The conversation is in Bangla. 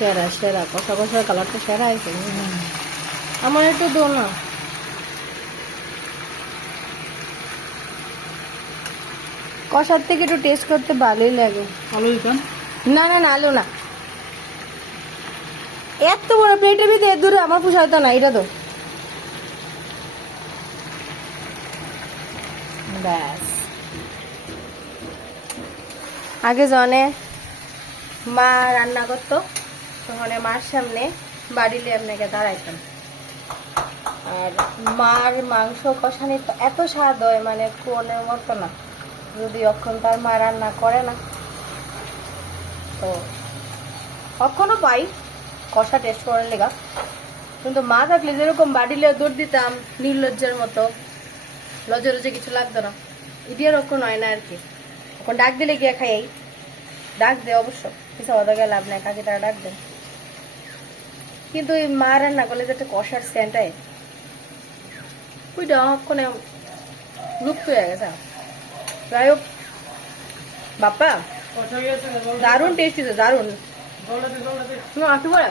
সেরা সেরা কষা কষা কালারটা সেরা আছে। আমার একটু দো না। কষার থেকে একটু টেস্ট করতে ভালোই লাগে। আলু দিতাম। না না না আলু না, এত বড় প্লেটের ভিতরে দূরে আমার পোষাইতো না, এটা তো ব্যাস। আগে জনে মা রান্না করতো তখন মার সামনে বাড়িলে আপনাকে দাঁড়াইতাম, আর মার মাংস কষানি তো এত স্বাদ হয় মানে কোনের মতো না, যদি অক্ষণ তার মা রান্না করে না তো কখনো পাই কষা টেস্ট করার লেগা, কিন্তু মা থাকলে যেরকম বাড়িলে দৌড় দিতাম নির্লজ্জের মতো, লজ্জা লজ্জা কিছু লাগতো না, ইডিয়ার অক্ষণ হয় না আর কি। এখন ডাক দিলে গিয়ে খাই, ডাক দে অবশ্য কিছু কথা গেলে লাভ নাই, কাকে তারা ডাক দেন, কিন্তু এই মা রান্না করলে যে একটা কষার সেন্টায় ওইটা অক্ষণে লুপ্ত হয়ে গেছে। যাই হোক বাপ্পা দারুণ টেস্টি, দারুণ। আসতে পারে